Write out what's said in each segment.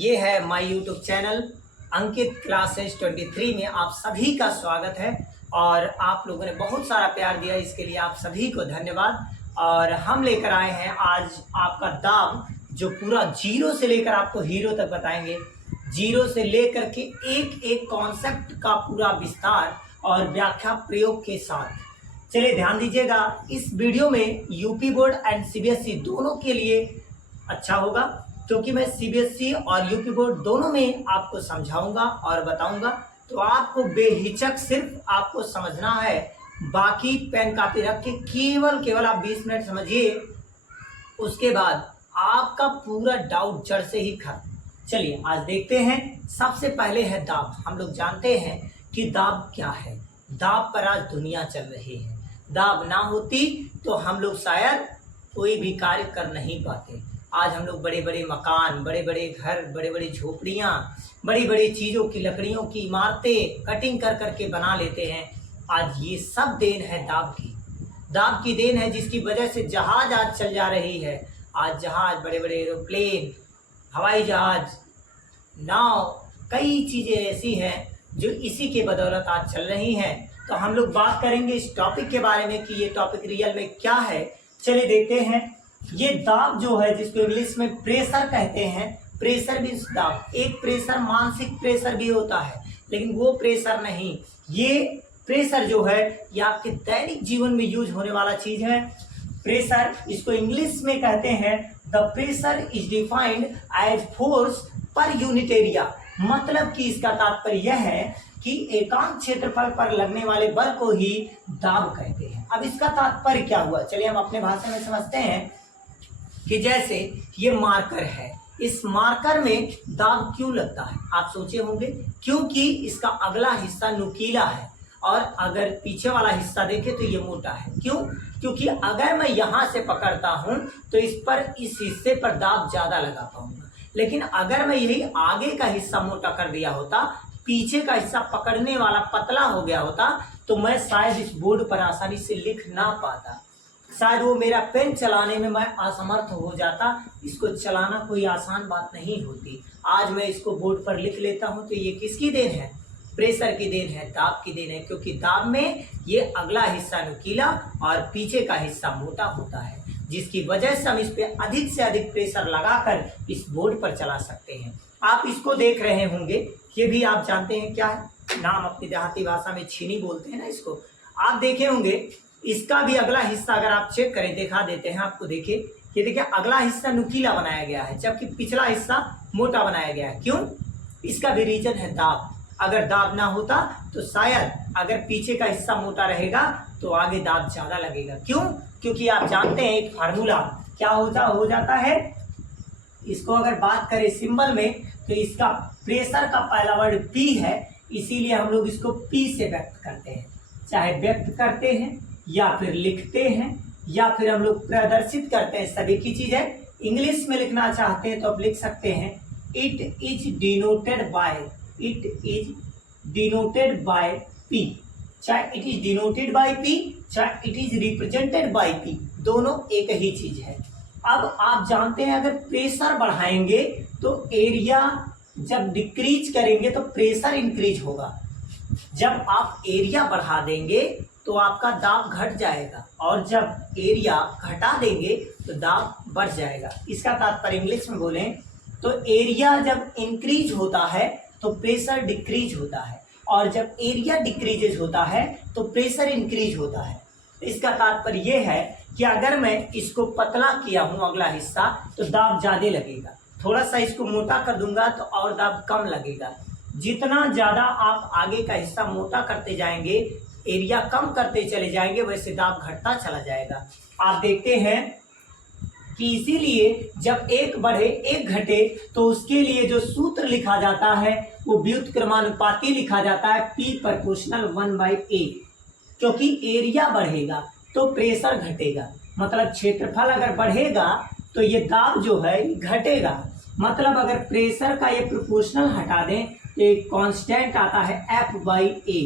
ये है my YouTube channel Ankit classes 23 में आप सभी का स्वागत है। और आप लोगों ने बहुत सारा प्यार दिया, इसके लिए आप सभी को धन्यवाद। और हम लेकर आए हैं आज आपका दाम, जो पूरा जीरो से लेकर आपको हीरो तक बताएंगे। जीरो से लेकर के एक एक कॉन्सेप्ट का पूरा विस्तार और व्याख्या प्रयोग के साथ। चलिए ध्यान दीजिएगा, इस वीडियो में यूपी बोर्ड एंड सीबीएसई दोनों के लिए अच्छा होगा, क्योंकि मैं सीबीएसई और यूपी बोर्ड दोनों में आपको समझाऊंगा और बताऊंगा। तो आपको बेहिचक सिर्फ आपको समझना है, बाकी पेन कापी रख के केवल आप 20 मिनट समझिए, उसके बाद आपका पूरा डाउट जड़ से ही खत्म। चलिए आज देखते हैं। सबसे पहले है दाब। हम लोग जानते हैं कि दाब क्या है। दाब पर आज दुनिया चल रही है। दाब ना होती तो हम लोग शायद कोई भी कार्य कर नहीं पाते। आज हम लोग बड़े बड़े मकान, बड़े बड़े घर, बड़े बड़े झोपड़ियाँ, बड़ी बड़ी चीज़ों की, लकड़ियों की इमारतें कटिंग कर करके बना लेते हैं। आज ये सब देन है दाब की। दाब की देन है, जिसकी वजह से जहाज आज चल जा रही है। आज जहाज, बड़े बड़े एरोप्लेन, हवाई जहाज, नाव, कई चीज़ें ऐसी हैं जो इसी के बदौलत आज चल रही हैं। तो हम लोग बात करेंगे इस टॉपिक के बारे में कि ये टॉपिक रियल में क्या है। चलिए देखते हैं। ये दाब जो है, जिसको इंग्लिश में प्रेशर कहते हैं। प्रेशर मीन्स दाब। एक प्रेशर मानसिक प्रेशर भी होता है, लेकिन वो प्रेशर नहीं। ये प्रेशर जो है, ये आपके दैनिक जीवन में यूज होने वाला चीज है। प्रेशर, इसको इंग्लिश में कहते हैं the pressure is defined as force per unit area. मतलब कि इसका तात्पर्य यह है कि एकांक क्षेत्रफल पर लगने वाले बल को ही दाब कहते हैं। अब इसका तात्पर्य क्या हुआ, चलिए हम अपने भाषा में समझते हैं। कि जैसे ये मार्कर है, इस मार्कर में दाब क्यों लगता है, आप सोचे होंगे। क्योंकि इसका अगला हिस्सा नुकीला है, और अगर पीछे वाला हिस्सा देखें तो ये मोटा है। क्यों? क्योंकि अगर मैं यहाँ से पकड़ता हूँ तो इस हिस्से पर दाब ज्यादा लगा पाऊंगा। लेकिन अगर मैं यही आगे का हिस्सा मोटा कर दिया होता, पीछे का हिस्सा पकड़ने वाला पतला हो गया होता, तो मैं शायद इस बोर्ड पर आसानी से लिख ना पाता। शायद वो मेरा पेन चलाने में मैं असमर्थ हो जाता। इसको चलाना कोई आसान बात नहीं होती। आज मैं इसको बोर्ड पर लिख लेता हूँ, तो ये किसकी देन है? प्रेशर की देन है, दाब की देन है। क्योंकि दाब में ये अगला हिस्सा नुकीला और पीछे का हिस्सा मोटा होता है, जिसकी वजह से हम इस पे अधिक से अधिक प्रेशर लगाकर इस बोर्ड पर चला सकते हैं। आप इसको देख रहे होंगे, ये भी आप जानते हैं क्या है, नाम अपनी देहाती भाषा में छीनी बोलते हैं ना इसको। आप देखे होंगे, इसका भी अगला हिस्सा अगर आप चेक करें, दिखा देते हैं आपको। देखिए, ये देखिए अगला हिस्सा नुकीला बनाया गया है, जबकि पिछला हिस्सा मोटा बनाया गया है। क्यों? इसका भी रीजन है दाब। अगर दाब ना होता तो शायद अगर पीछे का हिस्सा मोटा रहेगा तो आगे दाब ज्यादा लगेगा। क्यों? क्योंकि आप जानते हैं एक फार्मूला क्या हो जाता है। इसको अगर बात करें सिंबल में, तो इसका प्रेशर का पहला वर्ड P है, इसीलिए हम लोग इसको P से व्यक्त करते हैं। चाहे व्यक्त करते हैं या फिर लिखते हैं या फिर हम लोग प्रदर्शित करते हैं, सभी की चीज है। इंग्लिश में लिखना चाहते हैं तो आप लिख सकते हैं it is denoted by P। चाहे it is denoted by P, चाहे it is represented by P, दोनों एक ही चीज है। अब आप जानते हैं, अगर प्रेशर बढ़ाएंगे तो एरिया, जब डिक्रीज करेंगे तो प्रेशर इंक्रीज होगा। जब आप एरिया बढ़ा देंगे तो आपका दाब घट जाएगा, और जब एरिया घटा देंगे तो दाब बढ़ जाएगा। इसका तात्पर्य इंग्लिश में बोलें तो एरिया जब इंक्रीज होता है तो प्रेशर डिक्रीज होता है, और जब एरिया डिक्रीजेज होता है तो प्रेशर इंक्रीज होता है। इसका तात्पर्य यह है कि अगर मैं इसको पतला किया हूं अगला हिस्सा, तो दाब ज्यादा लगेगा। थोड़ा सा इसको मोटा कर दूंगा तो और दाब कम लगेगा। जितना ज्यादा आप आगे का हिस्सा मोटा करते जाएंगे, एरिया कम करते चले जाएंगे, वैसे दाब घटता चला जाएगा। आप देखते हैं कि इसीलिए जब एक बढ़े एक घटे तो उसके लिए जो सूत्र लिखा जाता है वो व्युत्क्रमानुपाती लिखा जाता है, P प्रोपोर्शनल 1/A। क्योंकि एरिया बढ़ेगा तो प्रेशर घटेगा, मतलब क्षेत्रफल अगर बढ़ेगा तो ये दाब जो है घटेगा। मतलब अगर प्रेशर का ये प्रोपोर्शनल हटा दें तो एक कांस्टेंट आता है F/A।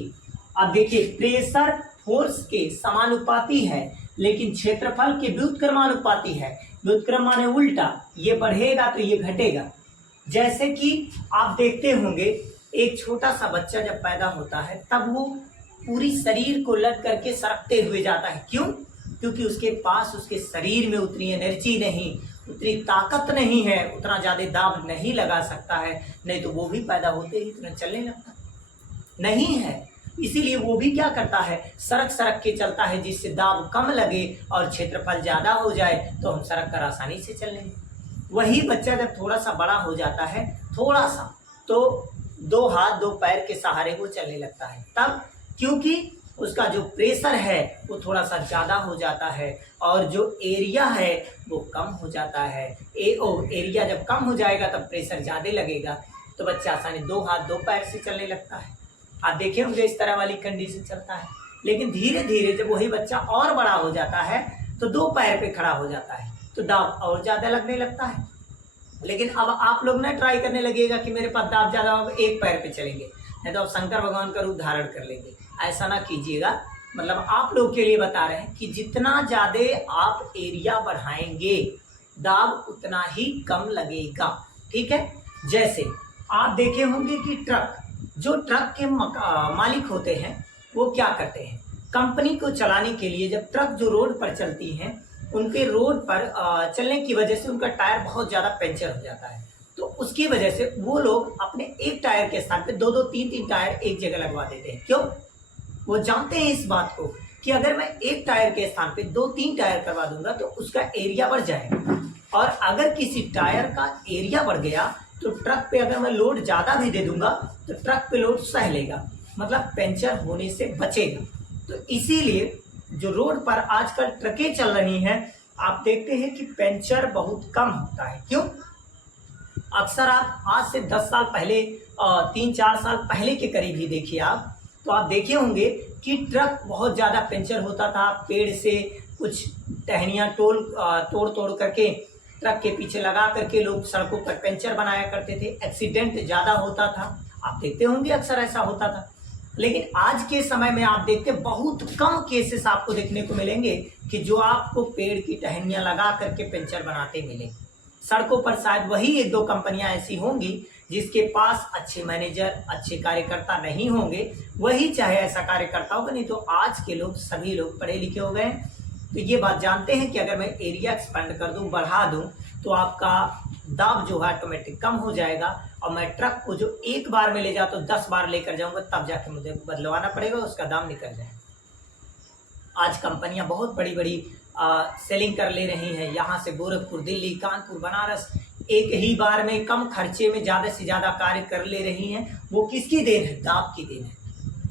अब देखिए, प्रेशर फोर्स के समानुपाती है, लेकिन क्षेत्रफल के व्युत्क्रमानुपाती है। व्युत्क्रम माने उल्टा, ये बढ़ेगा तो ये घटेगा। जैसे कि आप देखते होंगे एक छोटा सा बच्चा जब पैदा होता है तब वो पूरी शरीर को लट करके सरकते हुए जाता है। क्यों? क्योंकि उसके पास उसके शरीर में उतनी एनर्जी नहीं, उतनी ताकत नहीं है, उतना ज्यादा दाब नहीं लगा सकता है, नहीं तो वो भी पैदा होते ही तुरंत चलने लगता नहीं है। इसीलिए वो भी क्या करता है, सरक सरक के चलता है, जिससे दाब कम लगे और क्षेत्रफल ज्यादा हो जाए तो हम सरक कर आसानी से चल लेंगे। वही बच्चा जब थोड़ा सा बड़ा हो जाता है, थोड़ा सा, तो 2 हाथ 2 पैर के सहारे वो चलने लगता है। तब क्योंकि उसका जो प्रेशर है वो थोड़ा सा ज़्यादा हो जाता है और जो एरिया है वो कम हो जाता है। एरिया जब कम हो जाएगा तब प्रेशर ज़्यादा लगेगा, तो बच्चा आसानी 2 हाथ 2 पैर से चलने लगता है। आप देखे होंगे इस तरह वाली कंडीशन चलता है। लेकिन धीरे धीरे जब वही बच्चा और बड़ा हो जाता है तो 2 पैर पे खड़ा हो जाता है, तो दाब और ज़्यादा लगने लगता है। लेकिन अब आप लोग ना ट्राई करने लगेगा कि मेरे पास दाब ज़्यादा होगा, 1 पैर पे चलेंगे, नहीं तो आप शंकर भगवान का रूप धारण कर लेंगे। ऐसा ना कीजिएगा। मतलब आप लोग के लिए बता रहे हैं कि जितना ज़्यादा आप एरिया बढ़ाएंगे दाब उतना ही कम लगेगा। ठीक है। जैसे आप देखे होंगे कि जो ट्रक के मालिक होते हैं वो क्या करते हैं, कंपनी को चलाने के लिए जब ट्रक जो रोड पर चलती हैं उनके रोड पर चलने की वजह से उनका टायर बहुत ज़्यादा पंचर हो जाता है, तो उसकी वजह से वो लोग अपने एक टायर के स्थान पे 2-2, 3-3 टायर एक जगह लगवा देते हैं। क्यों? वो जानते हैं इस बात को कि अगर मैं एक टायर के स्थान पे 2-3 टायर करवा दूंगा तो उसका एरिया बढ़ जाएगा, और अगर किसी टायर का एरिया बढ़ गया तो ट्रक पे अगर मैं लोड ज़्यादा भी दे दूंगा तो ट्रक पे लोड सह लेगा, मतलब पंचर होने से बचेगा। तो इसीलिए जो रोड पर आजकल ट्रकें चल रही हैं आप देखते हैं कि पंचर बहुत कम होता है। क्यों? अक्सर आप आज से 10 साल पहले 3-4 साल पहले के करीब ही देखिए आप, तो आप देखे होंगे कि ट्रक बहुत ज़्यादा पंचर होता था। पेड़ से कुछ टहनियाँ तोड़ तोड़ करके ट्रक के पीछे लगा करके लोग सड़कों पर पंचर बनाया करते थे, एक्सीडेंट ज़्यादा होता था। आप देखते होंगे अक्सर ऐसा होता था। लेकिन आज के समय में आप देखते बहुत कम केसेस आपको देखने को मिलेंगे कि जो आपको पेड़ की टहनियाँ लगा करके पंचर बनाते मिले। सड़कों पर शायद वही 1-2 कंपनियां ऐसी होंगी जिसके पास अच्छे मैनेजर, अच्छे कार्यकर्ता नहीं होंगे, वही चाहे ऐसा कार्यकर्ता होगा, नहीं तो आज के लोग सभी लोग पढ़े लिखे हो गए। तो ये बात जानते हैं कि अगर मैं एरिया एक्सपेंड कर दूं, बढ़ा दूं, तो आपका दाब जो है ऑटोमेटिक कम हो जाएगा, और मैं ट्रक को जो एक बार में ले जाता हूँ 10 बार लेकर जाऊंगा तब जाके मुझे बदलवाना पड़ेगा, उसका दाम निकल जाए। आज कंपनियां बहुत बड़ी बड़ी सेलिंग कर ले रही हैं, यहाँ से गोरखपुर, दिल्ली, कानपुर, बनारस एक ही बार में कम खर्चे में ज़्यादा से ज़्यादा कार्य कर ले रही हैं। वो किसकी देन है? दाब की देन है।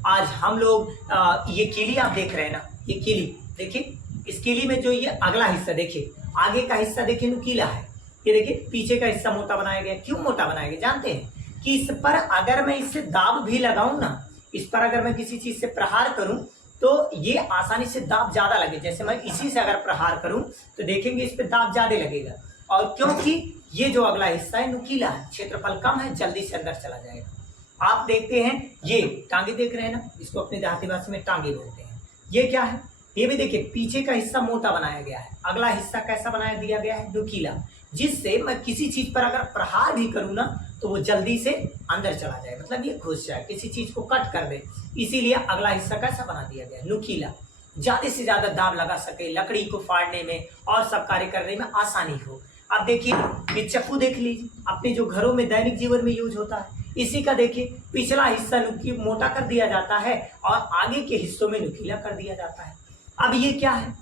आज हम लोग ये किली आप देख रहे हैं ना, ये किली देखिए, इस किली में जो ये अगला हिस्सा देखिए, आगे का हिस्सा देखिए नुकीला है, ये देखिए पीछे का हिस्सा मोटा बनाया गया। क्यों मोटा बनाया गया? जानते हैं कि इस पर अगर मैं इससे दाब भी लगाऊं ना, इस पर अगर मैं किसी चीज से प्रहार करूं तो ये आसानी से दाब ज्यादा लगे। जैसे मैं इसी से अगर प्रहार करूं तो देखेंगे इस पे दाब ज्यादा लगेगा, और क्योंकि ये जो अगला हिस्सा है नुकीला है, क्षेत्रफल कम है, जल्दी से अंदर चला जाएगा। आप देखते हैं ये टांगे देख रहे हैं ना, इसको अपनी देहाती भाषा में टांगे बोलते हैं। ये क्या है? ये भी देखिए पीछे का हिस्सा मोटा बनाया गया है, अगला हिस्सा कैसा बनाया दिया गया है? नुकीला, जिससे मैं किसी चीज पर अगर प्रहार भी करूं ना तो वो जल्दी से अंदर चला जाए, मतलब ये घुस जाए, किसी चीज को कट कर दे। इसीलिए अगला हिस्सा कैसा बना दिया गया? नुकीला, ज्यादा से ज्यादा दाब लगा सके, लकड़ी को फाड़ने में और सब कार्य करने में आसानी हो। अब देखिए ये चक्कू देख लीजिए, अपने जो घरों में दैनिक जीवन में यूज होता है, इसी का देखिए पिछला हिस्सा मोटा कर दिया जाता है और आगे के हिस्सों में नुकीला कर दिया जाता है। अब ये क्या है?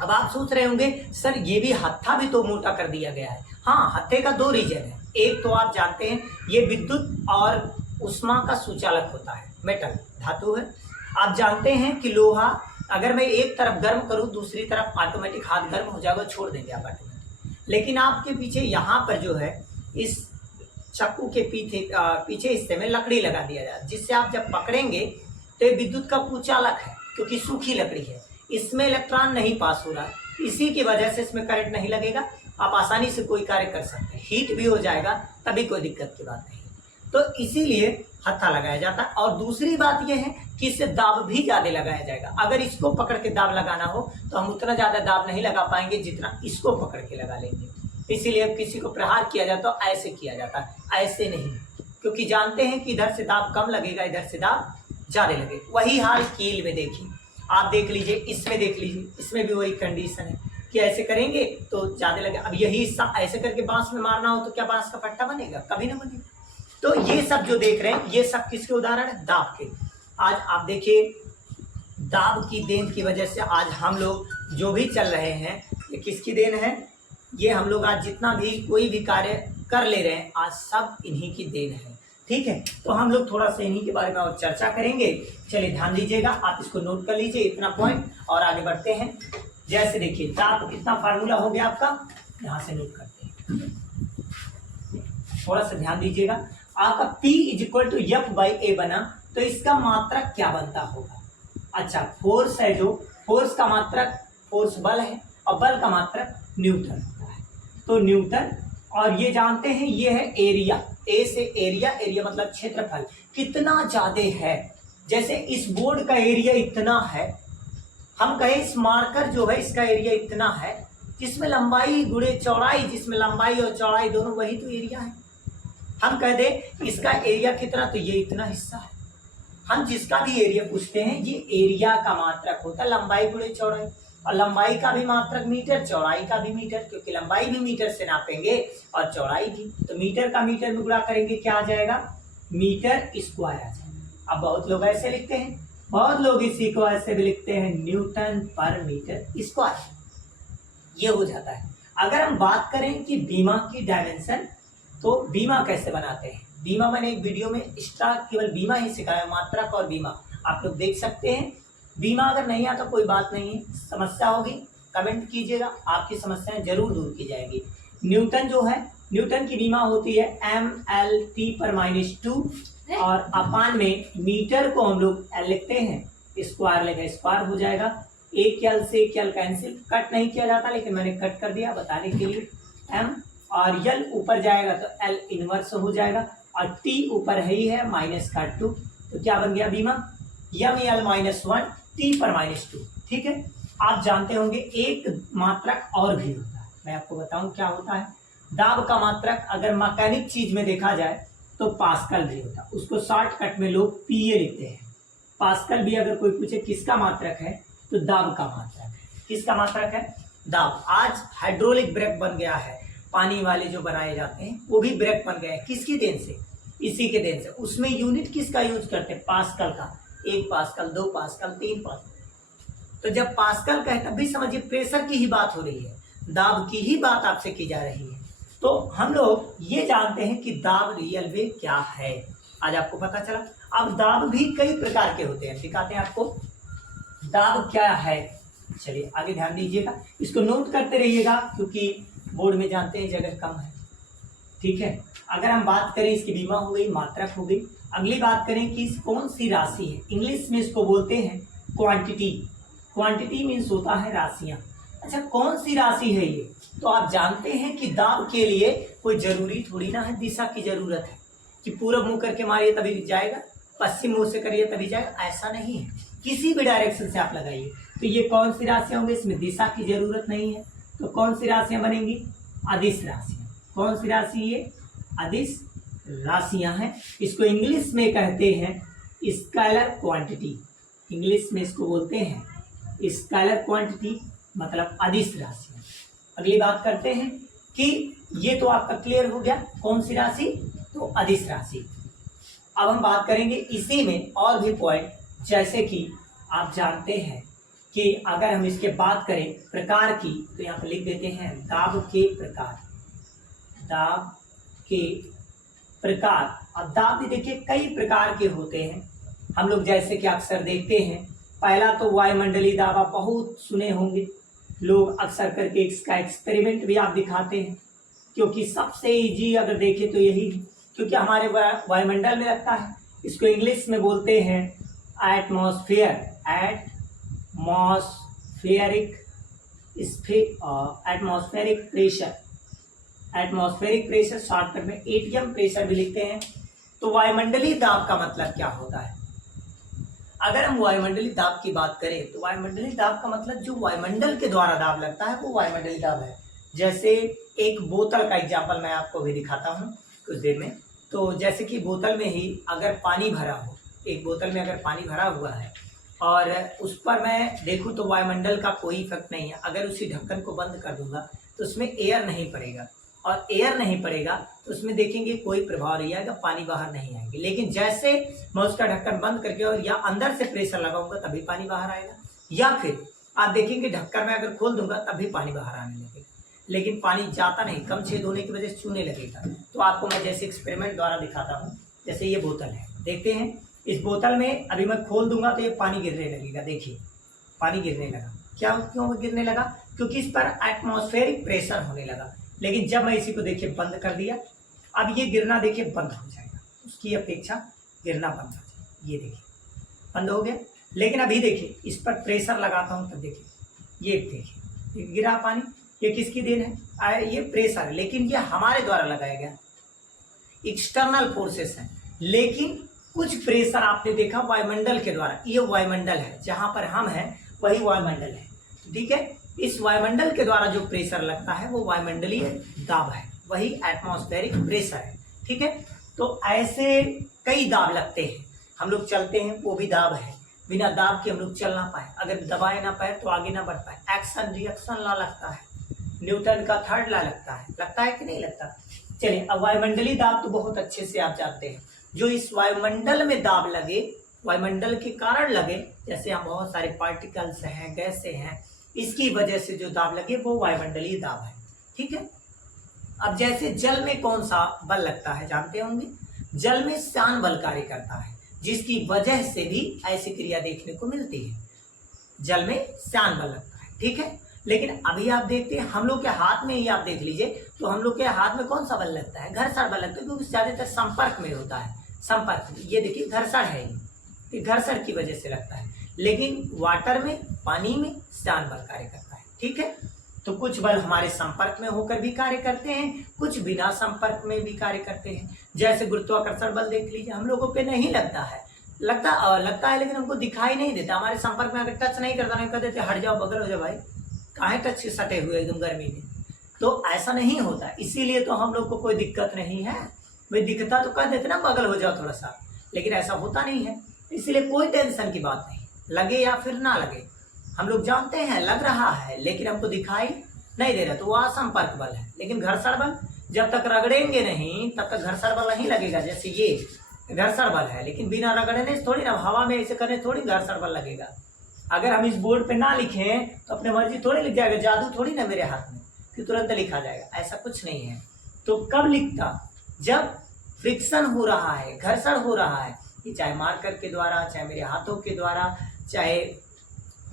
अब आप सोच रहे होंगे सर ये भी हत्था भी तो मोटा कर दिया गया है। हाँ, हत्थे का 2 रीजन है। एक तो आप जानते हैं ये विद्युत और उष्मा का सुचालक होता है, मेटल धातु है। आप जानते हैं कि लोहा अगर मैं एक तरफ गर्म करूं दूसरी तरफ ऑटोमेटिक हाथ गर्म हो जाएगा, छोड़ देंगे आप ऑटोमेटिक। लेकिन आपके पीछे यहाँ पर जो है इस चक्कू के पीछे हिस्से में लकड़ी लगा दिया जाए, जिससे आप जब पकड़ेंगे तो ये विद्युत का कुचालक है, क्योंकि सूखी लकड़ी है, इसमें इलेक्ट्रॉन नहीं पास हो रहा, इसी की वजह से इसमें करंट नहीं लगेगा, आप आसानी से कोई कार्य कर सकते हैं, हीट भी हो जाएगा, तभी कोई दिक्कत की बात नहीं। तो इसीलिए हत्था लगाया जाता है। और दूसरी बात यह है कि इससे दाब भी ज्यादा लगाया जाएगा। अगर इसको पकड़ के दाब लगाना हो तो हम उतना ज्यादा दाब नहीं लगा पाएंगे जितना इसको पकड़ के लगा लेंगे। इसीलिए अब किसी को प्रहार किया जाता तो ऐसे किया जाता है, ऐसे नहीं, क्योंकि जानते हैं कि इधर से दाब कम लगेगा, इधर से दाब ज्यादा लगेगा। वही हाल कील में देखिए, आप देख लीजिए, इसमें देख लीजिए, इसमें भी वही कंडीशन है कि ऐसे करेंगे तो ज्यादा लगे। अब यही हिस्सा ऐसे करके बांस में मारना हो तो क्या बांस का पट्टा बनेगा? कभी ना बनेगा। तो ये सब जो देख रहे हैं ये सब किसके उदाहरण है? दाब के। आज आप देखिए, दाब की देन की वजह से आज हम लोग जो भी चल रहे हैं ये किसकी देन है? ये हम लोग आज जितना भी कोई भी कार्य कर ले रहे हैं आज सब इन्हीं की देन है। ठीक है, तो हम लोग थोड़ा सा इन्हीं के बारे में और चर्चा करेंगे। चलिए ध्यान दीजिएगा, आप इसको नोट कर लीजिए इतना पॉइंट और आगे बढ़ते हैं। जैसे देखिए, दाब कितना फार्मूला हो गया आपका, यहाँ से नोट करते हैं, थोड़ा सा ध्यान दीजिएगा। आपका P = F/A बना तो इसका मात्रक क्या बनता होगा? अच्छा, फोर्स है, जो फोर्स का मात्रक, फोर्स बल है और बल का मात्रक न्यूटन होता है, तो न्यूटन। और ये जानते हैं ये है एरिया, ए से एरिया, एरिया मतलब क्षेत्रफल कितना ज्यादा है। जैसे इस बोर्ड का एरिया इतना है, हम कहें इस मार्कर जो है इसका एरिया इतना है, जिसमें लंबाई गुणे चौड़ाई, जिसमें लंबाई और चौड़ाई दोनों, वही तो एरिया है। हम कह दें इसका एरिया कितना, तो ये इतना हिस्सा है। हम जिसका भी एरिया पूछते हैं ये एरिया का मात्रक होता है, लंबाई गुणे चौड़ाई। और लंबाई का भी मात्रक मीटर, चौड़ाई का भी मीटर, क्योंकि लंबाई भी मीटर से नापेंगे और चौड़ाई भी, तो मीटर का मीटर में गुणा करेंगे, क्या आ जाएगा? मीटर स्क्वायर आ जाएगा। अब बहुत लोग ऐसे लिखते हैं, बहुत लोग इसी को ऐसे भी लिखते हैं, न्यूटन पर मीटर स्क्वायर, ये हो जाता है। अगर हम बात करें कि बीमा की डायमेंशन, तो बीमा कैसे बनाते हैं, बीमा मैंने एक वीडियो में एक्स्ट्रा केवल बीमा ही सिखाया, मात्रक और बीमा आप लोग देख सकते हैं। बीमा अगर नहीं आता कोई बात नहीं है, समस्या होगी कमेंट कीजिएगा, आपकी समस्याएं जरूर दूर की जाएगी। न्यूटन जो है, न्यूटन की बीमा होती है mL/T/-2 और अपान में मीटर को हम लोग L लिखते हैं, स्क्वायर लेगा स्क्वायर हो जाएगा। एक L से एक L कैंसिल, कट नहीं किया जाता लेकिन मैंने कट कर दिया बताने के लिए। M और L ऊपर जाएगा तो L इनवर्स हो जाएगा और T ऊपर है ही है -2, तो क्या बन गया बीमा? mL-1 T/-2। ठीक है, आप जानते होंगे एक मात्रक और भी होता है, मैं आपको बताऊं क्या होता है। दाब का मात्रक अगर मैकेनिक चीज में देखा जाए तो पास्कल भी होता है, उसको शॉर्टकट में लोग PA लिखते हैं। पास्कल भी अगर कोई पूछे किसका मात्रक है तो दाब का मात्रक है। किसका मात्रक है? दाब। आज हाइड्रोलिक ब्रेक बन गया है, पानी वाले जो बनाए जाते हैं वो भी ब्रेक बन गए हैं, किसकी देन से? इसी के देन से। उसमें यूनिट किसका यूज करते हैं? पास्कल का। 1 पास्कल, 2 पास्कल, 3 पास्कल। तो जब पास्कल का है तब भी समझिए प्रेशर की ही बात हो रही है, दाब की ही बात आपसे की जा रही है। तो हम लोग ये जानते हैं कि दाब रियल में क्या है, आज आपको पता चला। अब दाब भी कई प्रकार के होते हैं, दिखाते हैं आपको दाब क्या है। चलिए आगे ध्यान दीजिएगा, इसको नोट करते रहिएगा क्योंकि बोर्ड में जानते हैं जगह कम है। ठीक है, अगर हम बात करें इसकी बीमा हो गई, मात्रक हो गई। अगली बात करें कि कौन सी राशि है, इंग्लिश में इसको बोलते हैं क्वांटिटी। क्वांटिटी मीन्स होता है राशियां। अच्छा, कौन सी राशि है ये? तो आप जानते हैं कि दाब के लिए कोई जरूरी थोड़ी ना है दिशा की जरूरत है कि पूरब मुंह करके मारिए तभी जाएगा, पश्चिम मुंह से करिए तभी जाएगा, ऐसा नहीं है। किसी भी डायरेक्शन से आप लगाइए। तो ये कौन सी राशियां होंगी? इसमें दिशा की जरूरत नहीं है, तो कौन सी राशियां बनेंगी? अदिश राशियां। कौन सी राशि? ये अदिश राशियां हैं। इसको इंग्लिश में कहते हैं स्केलर क्वांटिटी, इंग्लिश में इसको बोलते हैं स्केलर क्वांटिटी, मतलब अदिश राशियां। अगली बात करते हैं कि ये तो आपका क्लियर हो गया कौन सी राशि, तो अदिश राशि। अब हम बात करेंगे इसी में और भी पॉइंट, जैसे कि आप जानते हैं कि अगर हम इसके बात करें प्रकार की, तो यहाँ पर लिख देते हैं दाब के प्रकार। दाब के प्रकार। अब दाब भी देखिए कई प्रकार के होते हैं, हम लोग जैसे कि अक्सर देखते हैं। पहला तो वायुमंडलीय दाब, आप बहुत सुने होंगे, लोग अक्सर करके इसका एक्सपेरिमेंट भी आप दिखाते हैं, क्योंकि सबसे इजी अगर देखें तो यही, क्योंकि हमारे वायुमंडल में लगता है। इसको इंग्लिश में बोलते हैं atmosphere, atmospheric pressure. Atmospheric pressure shortcut में एटीएम प्रेशर भी लिखते हैं। तो वायुमंडलीय दाब का मतलब क्या होता है? अगर हम वायुमंडलीय दाब की बात करें तो वायुमंडलीय दाब का मतलब जो वायुमंडल के द्वारा दाब लगता है वो वायुमंडलीय दाब है। जैसे एक बोतल का एग्जाम्पल मैं आपको भी दिखाता हूँ कुछ देर में। तो जैसे कि बोतल में ही अगर पानी भरा हो, एक बोतल में अगर पानी भरा हुआ है और उस पर मैं देखूँ तो वायुमंडल का कोई इफेक्ट नहीं है। अगर उसी ढक्कन को बंद कर दूंगा तो उसमें एयर नहीं पड़ेगा, और एयर नहीं पड़ेगा तो उसमें देखेंगे कोई प्रभाव नहीं आएगा, पानी बाहर नहीं आएगी। लेकिन जैसे मैं उसका ढक्कन बंद करके और या अंदर से प्रेशर लगाऊंगा तभी पानी बाहर आएगा, या फिर आप देखेंगे ढक्कन में अगर खोल दूंगा तभी पानी बाहर आने लगेगा। लेकिन पानी जाता नहीं, कम छेद होने की वजह से चूने लगेगा। तो आपको मैं जैसे एक्सपेरिमेंट द्वारा दिखाता हूँ। जैसे ये बोतल है, देखते हैं इस बोतल में अभी मैं खोल दूंगा तो ये पानी गिरने लगेगा। देखिए पानी गिरने लगा, क्यों गिरने लगा? क्योंकि इस पर एटमॉस्फेरिक प्रेशर होने लगा। लेकिन जब मैं इसी को देखिए बंद कर दिया, अब ये गिरना देखिए बंद हो जाएगा, उसकी अपेक्षा गिरना बंद हो जाएगा। ये देखिए बंद हो गया। लेकिन अभी देखिए इस पर प्रेशर लगाता हूँ तब देखिए ये देखिए गिरा पानी। ये किसकी देन है? ये प्रेशर है, लेकिन ये हमारे द्वारा लगाया गया एक्सटर्नल फोर्सेस है। लेकिन कुछ प्रेशर आपने देखा वायुमंडल के द्वारा, ये वायुमंडल है जहां पर हम हैं वही वायुमंडल है, ठीक है। इस वायुमंडल के द्वारा जो प्रेशर लगता है वो वायुमंडलीय दाब है, वही एटमॉस्फेरिक प्रेशर है, ठीक है। तो ऐसे कई दाब लगते हैं, हम लोग चलते हैं वो भी दाब है। बिना दाब के हम लोग चल ना पाए, अगर दबाए ना पाए तो आगे ना बढ़ पाए। एक्शन रिएक्शन ला लगता है, न्यूटन का थर्ड ला लगता है कि नहीं लगता? चलिए, अब वायुमंडलीय दाब तो बहुत अच्छे से आप जानते हैं। जो इस वायुमंडल में दाब लगे, वायुमंडल के कारण लगे, जैसे हम बहुत सारे पार्टिकल्स हैं, गैसें हैं, इसकी वजह से जो दाब लगे वो वायुमंडलीय दाब है, ठीक है। अब जैसे जल में कौन सा बल लगता है जानते होंगे? जल में श्यान बल कार्य करता है, जिसकी वजह से भी ऐसी क्रिया देखने को मिलती है। जल में श्यान बल लगता है, ठीक है। लेकिन अभी आप देखते हैं हम लोग के हाथ में ही आप देख लीजिए, तो हम लोग के हाथ में कौन सा बल लगता है? घर्षण बल लगता है, क्योंकि ज्यादातर संपर्क में होता है। संपर्क, ये देखिए घर्षण है, ये घर्षण की वजह से लगता है। लेकिन वाटर में, पानी में श्यान बल कार्य करता है, ठीक है। तो कुछ बल हमारे संपर्क में होकर भी कार्य करते हैं, कुछ बिना संपर्क में भी कार्य करते हैं। जैसे गुरुत्वाकर्षण बल देख लीजिए, हम लोगों पे नहीं लगता है, लगता है लेकिन हमको दिखाई नहीं देता। हमारे संपर्क में अगर टच नहीं करता, नहीं कर देते हट जाओ, बगल हो जाओ भाई, काहे टच से सटे हुए एकदम गर्मी में। तो ऐसा नहीं होता, इसीलिए तो हम लोग को कोई दिक्कत नहीं है। भाई दिखता तो कह देते ना बगल हो जाओ थोड़ा सा, लेकिन ऐसा होता नहीं है। इसलिए कोई टेंशन की बात नहीं, लगे या फिर ना लगे, हम लोग जानते हैं लग रहा है लेकिन हमको दिखाई नहीं दे रहा, तो वह संपर्क बल है। लेकिन घर्षण बल जब तक रगड़ेंगे नहीं तब तक घर्षण बल नहीं लगेगा। जैसे ये घर्षण बल है, लेकिन बिना रगड़ने थोड़ी ना, हवा में ऐसे करने थोड़ी घर्षण बल लगेगा। अगर हम इस बोर्ड पे ना लिखें तो अपने मर्जी थोड़ी लिख जाएगा, जादू थोड़ी ना मेरे हाथ में कि तुरंत लिखा जाएगा, ऐसा कुछ नहीं है। तो कब लिखता? जब फ्रिक्शन हो रहा है, घर्षण हो रहा है, कि चाहे मार्कर के द्वारा, चाहे मेरे हाथों के द्वारा, चाहे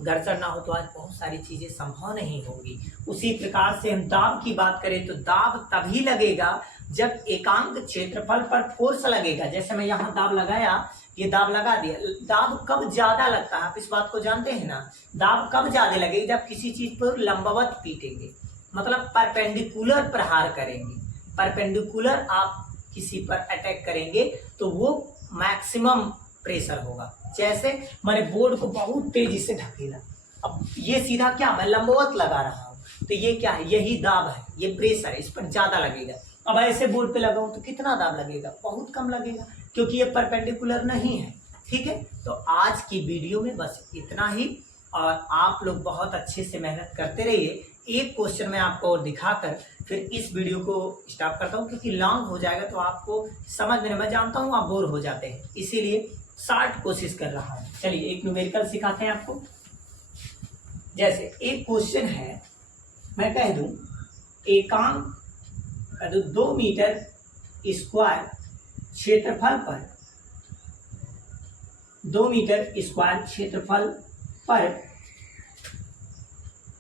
घर्षण ना हो तो आज बहुत सारी चीजें संभव नहीं होगी। उसी प्रकार से हम दाब की बात करें तो दाब तभी लगेगा जब एकांक क्षेत्रफल पर फोर्स लगेगा। जैसे मैं यहाँ दाब लगाया, ये दाब लगा दिया। दाब कब ज्यादा लगता है आप इस बात को जानते हैं ना? दाब कब ज्यादा लगेगी? जब किसी चीज पर लंबवत पीटेंगे, मतलब परपेंडिकुलर प्रहार करेंगे। परपेंडिकुलर आप किसी पर अटैक करेंगे तो वो मैक्सिमम प्रेशर होगा। जैसे मैंने बोर्ड को बहुत तेजी से ढकेला, अब ये सीधा क्या, मैं लंबवत लगा रहा हूँ, तो ये क्या है? यही दाब है, ये प्रेशर है, इस पर ज्यादा लगेगा। अब ऐसे बोर्ड पे लगाऊं तो कितना दाब लगेगा? बहुत कम लगेगा, क्योंकि ये परपेंडिकुलर नहीं है, ठीक है। तो आज की वीडियो में बस इतना ही, और आप लोग बहुत अच्छे से मेहनत करते रहिए। एक क्वेश्चन मैं आपको और दिखाकर फिर इस वीडियो को स्टॉप करता हूँ, क्योंकि लॉन्ग हो जाएगा तो आपको समझ में, मैं जानता हूँ आप बोर हो जाते हैं, इसीलिए शॉर्ट कोशिश कर रहा हूँ। चलिए एक न्यूमेरिकल सिखाते हैं आपको। जैसे एक क्वेश्चन है, मैं कह दूं एकांक 2 मीटर स्क्वायर क्षेत्रफल पर, 2 मीटर स्क्वायर क्षेत्रफल पर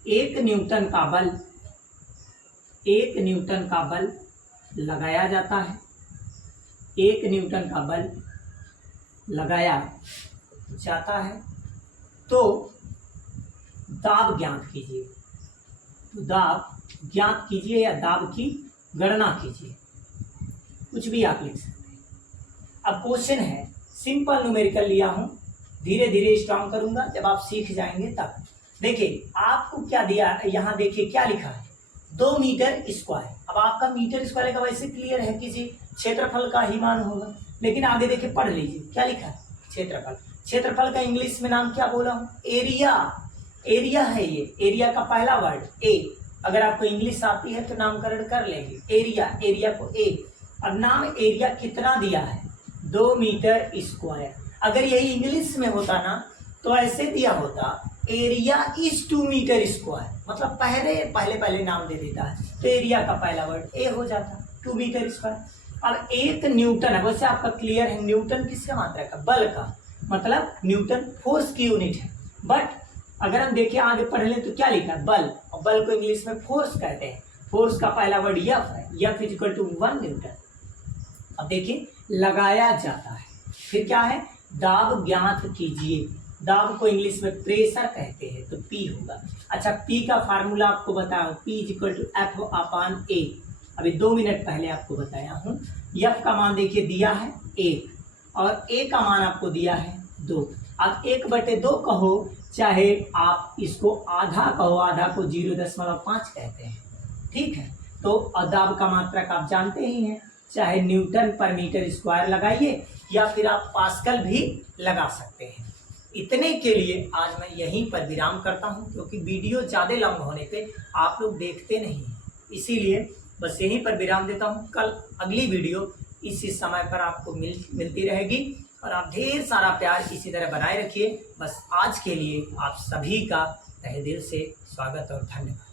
1 न्यूटन का बल, 1 न्यूटन का बल लगाया जाता है। 1 न्यूटन का बल लगाया जाता है तो दाब ज्ञात कीजिए। तो दाब ज्ञात कीजिए या दाब की गणना कीजिए, कुछ भी आप लिख सकते हैं। अब क्वेश्चन है, सिंपल न्यूमेरिकल लिया हूं, धीरे धीरे स्ट्रॉन्ग करूंगा जब आप सीख जाएंगे तब। देखिए आपको क्या दिया, यहां देखिए क्या लिखा है, 2 मीटर स्क्वायर। अब आपका मीटर स्क्वायर का वैसे क्लियर है कि जी क्षेत्रफल का ही मान होगा, लेकिन आगे देखिए पढ़ लीजिए क्या लिखा है, क्षेत्रफल। क्षेत्रफल का इंग्लिश में नाम क्या बोला हूँ, एरिया। एरिया है ये, एरिया का पहला वर्ड ए। अगर आपको इंग्लिश आती है तो नामकरण कर लेंगे, एरिया, एरिया को ए। अब नाम एरिया कितना दिया है, 2 मीटर स्क्वायर। अगर यही इंग्लिश में होता ना तो ऐसे दिया होता, एरिया इज 2 मीटर स्क्वायर, मतलब पहले नाम दे देता है तो एरिया का पहला वर्ड ए हो जाता, 2 मीटर स्क्वायर। अब 1 न्यूटन है, वैसे आपका क्लियर है, न्यूटन किसका मात्रा का, बल का, मतलब न्यूटन फोर्स की यूनिट है। बट अगर हम देखिए आगे पढ़ लें तो क्या लिखा है, बल, और बल को इंग्लिश में फोर्स कहते हैं। फोर्स का पहला वर्ड यफ है, F is equal to 1 newton. अब देखिए लगाया जाता है, फिर क्या है, दाब ज्ञात कीजिए। दाब को इंग्लिश में प्रेशर कहते हैं, तो पी होगा। अच्छा, पी का फार्मूला आपको बताया, P is equal to F upon A. अभी 2 मिनट पहले आपको बताया हूँ। एफ का मान देखिए दिया है 1 और ए का मान आपको दिया है 2। अब 1/2 कहो, चाहे आप इसको आधा कहो, आधा को 0.5 कहते हैं, ठीक है। तो दाब का मात्रक आप जानते ही हैं, चाहे न्यूटन पर मीटर स्क्वायर लगाइए या फिर आप पास्कल भी लगा सकते हैं। इतने के लिए आज मैं यहीं पर विराम करता हूं, क्योंकि वीडियो ज़्यादा लंबा होने पे आप लोग देखते नहीं हैं, इसीलिए बस यहीं पर विराम देता हूं। कल अगली वीडियो इसी समय पर आपको मिलती रहेगी और आप ढेर सारा प्यार इसी तरह बनाए रखिए। बस आज के लिए आप सभी का तहे दिल से स्वागत और धन्यवाद।